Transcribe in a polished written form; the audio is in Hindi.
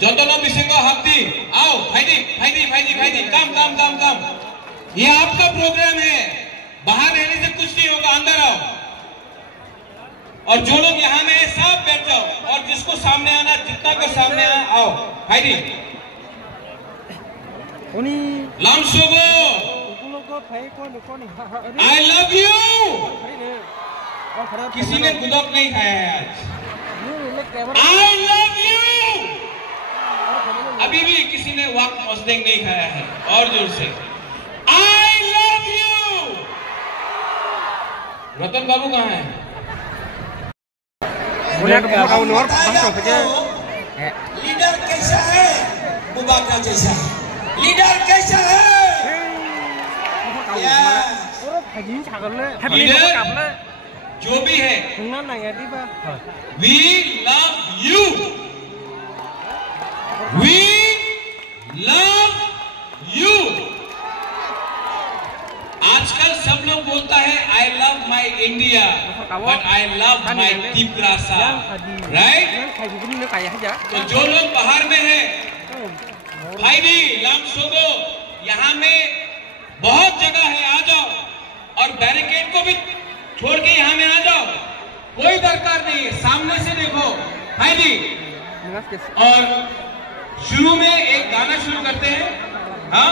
जतनो बिसेंगो हाथी आओ भाईजी भाईजी भाईजी भाईजी कम कम कम कम। ये आपका प्रोग्राम है, बाहर रहने से कुछ नहीं होगा, अंदर आओ। और जो लोग यहाँ में है सब बैठ जाओ, और जिसको सामने आना जितना को सामने आना आओ भाईजी। लामसोगो आई लव यू। किसी ने गुदक नहीं खाया है आज। I love you. अभी भी किसी ने वाक मस्देंग नहीं खाया है, और जोर से आई लव यू। रतन बाबू कहाँ है? लीडर कैसा है? मुबारक जैसा लीडर कैसा है? लीडर जो भी है, we love you, we love you. आजकल सब लोग बोलता है I love my India, but I love my Tripura, right? तो जो लोग बाहर में है भाईजी लामसोगो, यहाँ में बहुत जगह है, आ जाओ। और बैरिकेड को भी छोड़ के यहाँ में आ जाओ, कोई दरकार नहीं है, सामने से देखो भाईजी। और शुरू में एक गाना शुरू करते हैं, हाँ?